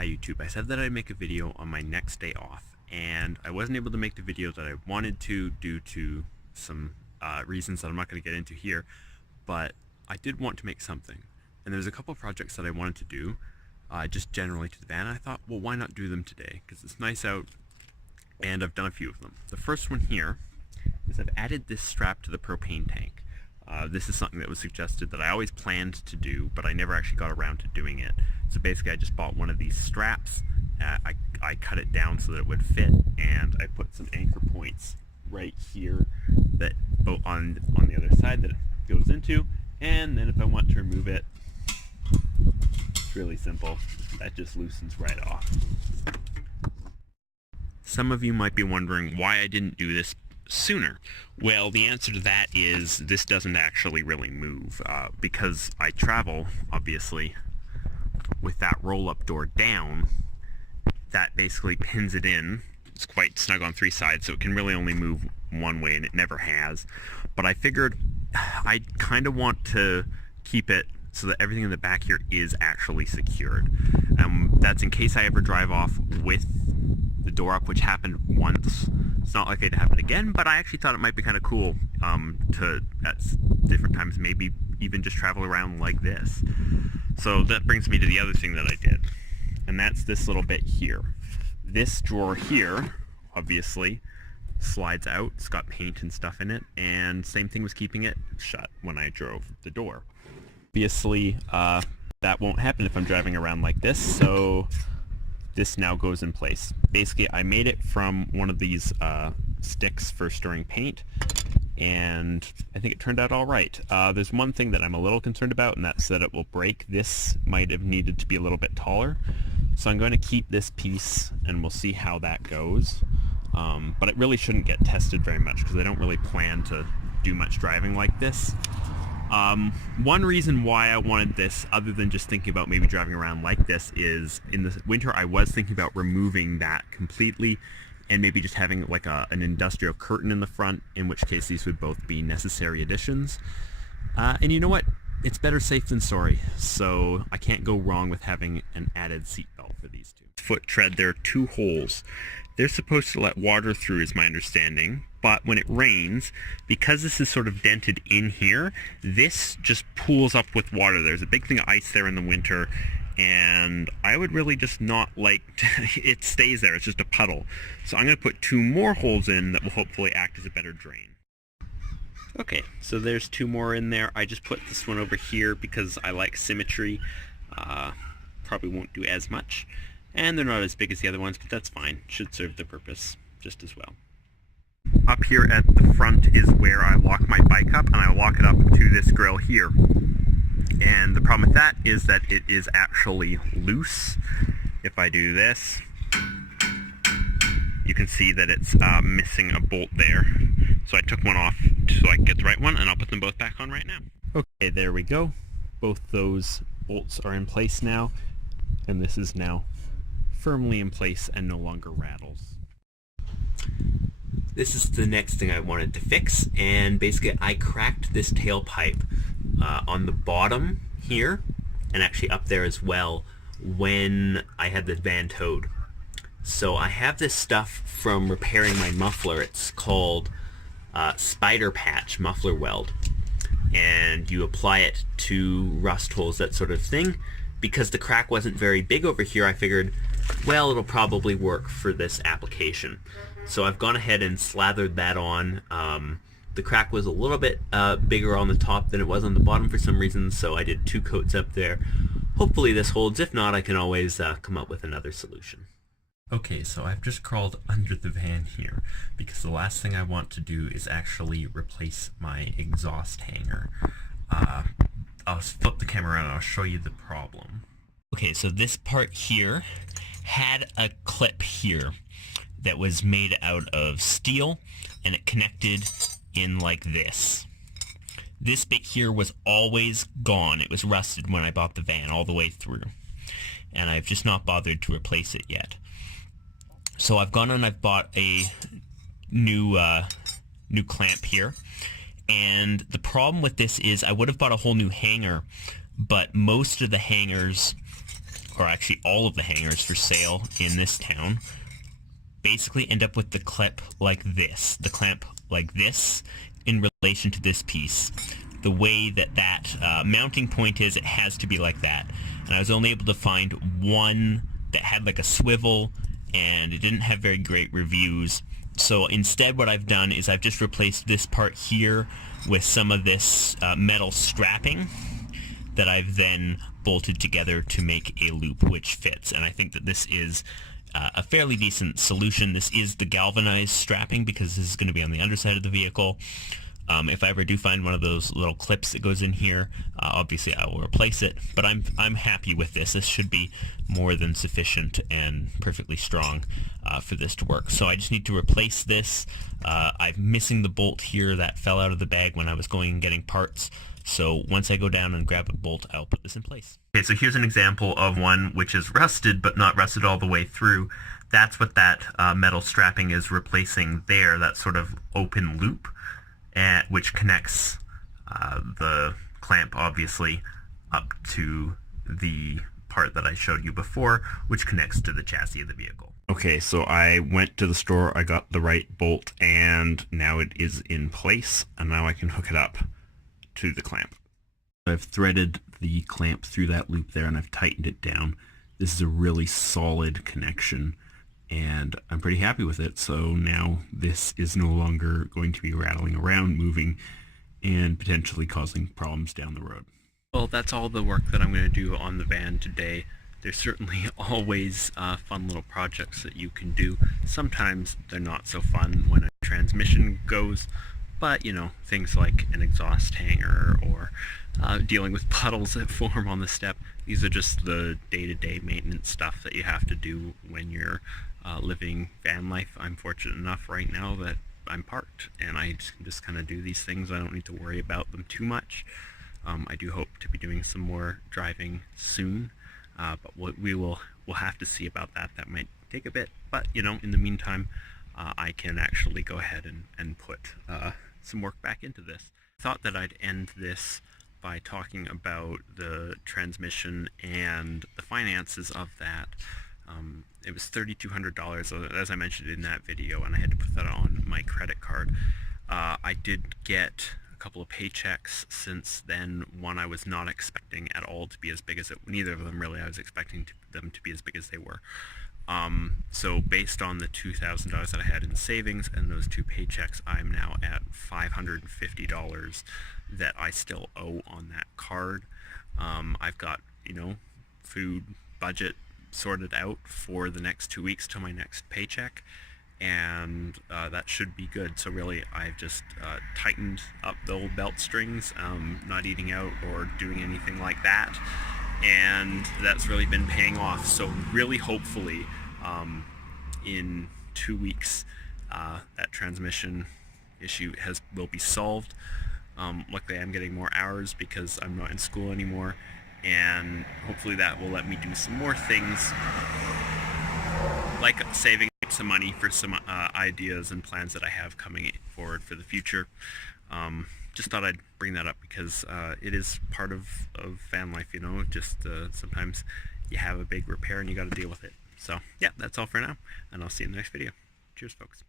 Hi YouTube, I said that I'd make a video on my next day off, and I wasn't able to make the video that I wanted to due to some reasons that I'm not going to get into here, but I did want to make something. And there's a couple of projects that I wanted to do, just generally to the van. I thought, well, why not do them today? Because it's nice out, and I've done a few of them. The first one here is I've added this strap to the propane tank. This is something that was suggested that I always planned to do, but I never actually got around to doing it. So basically I just bought one of these straps, I cut it down so that it would fit, and I put some anchor points right here that on the other side that it goes into, and then if I want to remove it, it's really simple. That just loosens right off. Some of you might be wondering why I didn't do this sooner. Well, the answer to that is this doesn't actually really move because I travel, obviously, with that roll-up door down. That basically pins it in. It's quite snug on three sides, so it can really only move one way, and it never has. But I figured I kind of want to keep it so that everything in the back here is actually secured. That's in case I ever drive off with the door up, which happened once. It's not likely to happen again, but I actually thought it might be kind of cool to, at different times, maybe even just travel around like this. So that brings me to the other thing that I did, and that's this little bit here. This drawer here, obviously, slides out. It's got paint and stuff in it, and same thing was keeping it shut when I drove the door. Obviously, that won't happen if I'm driving around like this, so this now goes in place. Basically, I made it from one of these sticks for stirring paint, and I think it turned out all right. There's one thing that I'm a little concerned about, and that's that it will break. This might have needed to be a little bit taller, so I'm going to keep this piece, and we'll see how that goes. But it really shouldn't get tested very much, because I don't really plan to do much driving like this. One reason why I wanted this, other than just thinking about maybe driving around like this, is in the winter I was thinking about removing that completely and maybe just having like an industrial curtain in the front, in which case these would both be necessary additions. And you know what? It's better safe than sorry, so I can't go wrong with having an added seatbelt for these two. Foot tread, there are two holes. They're supposed to let water through, is my understanding, but when it rains, because this is sort of dented in here, this just pools up with water. There's a big thing of ice there in the winter, and I would really just not like it stays there. It's just a puddle. So I'm going to put two more holes in that will hopefully act as a better drain. Okay, so there's two more in there. I just put this one over here because I like symmetry. Probably won't do as much. And they're not as big as the other ones, but that's fine. Should serve the purpose just as well. Up here at the front is where I lock my bike up, and I lock it up to this grill here. And the problem with that is that it is actually loose. If I do this, you can see that it's missing a bolt there. So I took one off so I can get the right one, and I'll put them both back on right now. Okay, there we go. Both those bolts are in place now, and this is now firmly in place and no longer rattles. This is the next thing I wanted to fix, and basically I cracked this tailpipe on the bottom here, and actually up there as well, when I had the van towed. So I have this stuff from repairing my muffler. It's called Spider Patch Muffler Weld, and you apply it to rust holes, that sort of thing. Because the crack wasn't very big over here, I figured, well, it'll probably work for this application. So I've gone ahead and slathered that on. The crack was a little bit bigger on the top than it was on the bottom for some reason, so I did two coats up there. Hopefully this holds. If not, I can always come up with another solution. Okay, so I've just crawled under the van here, because the last thing I want to do is actually replace my exhaust hanger. I'll flip the camera around and I'll show you the problem. Okay, so this part here had a clip here that was made out of steel, and it connected in like this. This bit here was always gone. It was rusted when I bought the van all the way through, and I've just not bothered to replace it yet. So I've gone and I've bought a new clamp here. And the problem with this is I would have bought a whole new hanger, but most of the hangers or actually all of the hangers for sale in this town, basically end up with the clip like this, the clamp like this in relation to this piece. The way that mounting point is, it has to be like that. And I was only able to find one that had like a swivel, and it didn't have very great reviews. So instead what I've done is I've just replaced this part here with some of this metal strapping that I've then bolted together to make a loop which fits. And I think that this is a fairly decent solution. This is the galvanized strapping because this is going to be on the underside of the vehicle. If I ever do find one of those little clips that goes in here, obviously I will replace it, but I'm happy with this. This should be more than sufficient and perfectly strong for this to work. So I just need to replace this. I'm missing the bolt here that fell out of the bag when I was going and getting parts. So once I go down and grab a bolt, I'll put this in place. Okay, so here's an example of one which is rusted, but not rusted all the way through. That's what that metal strapping is replacing there, that sort of open loop, which connects the clamp, obviously, up to the part that I showed you before, which connects to the chassis of the vehicle. Okay, so I went to the store, I got the right bolt, and now it is in place, and now I can hook it up to the clamp. I've threaded the clamp through that loop there, and I've tightened it down. This is a really solid connection, and I'm pretty happy with it. So now this is no longer going to be rattling around, moving, and potentially causing problems down the road. Well, that's all the work that I'm going to do on the van today. There's certainly always fun little projects that you can do. Sometimes they're not so fun when a transmission goes, but you know, things like an exhaust hanger or dealing with puddles that form on the step. These are just the day-to-day maintenance stuff that you have to do when you're living van life. I'm fortunate enough right now that I'm parked and I just kind of do these things. I don't need to worry about them too much. I do hope to be doing some more driving soon, but we'll have to see about that. That might take a bit, but you know, in the meantime, I can actually go ahead and put some work back into this. I thought that I'd end this by talking about the transmission and the finances of that. It was $3,200, as I mentioned in that video, and I had to put that on my credit card. I did get a couple of paychecks since then. One I was not expecting at all to be as big as it, neither of them really I was expecting them to be as big as they were. So based on the $2,000 that I had in savings and those two paychecks, I'm now at $550 that I still owe on that card. I've got, you know, food budget sorted out for the next 2 weeks till my next paycheck, and that should be good. So really I've just tightened up the old belt strings, not eating out or doing anything like that, and that's really been paying off. So really hopefully in 2 weeks that transmission issue will be solved. Luckily I'm getting more hours because I'm not in school anymore, and hopefully that will let me do some more things like saving up some money for some ideas and plans that I have coming forward for the future. Just thought I'd bring that up because it is part of van life, you know, just sometimes you have a big repair and you got to deal with it. So yeah, that's all for now, and I'll see you in the next video. Cheers, folks.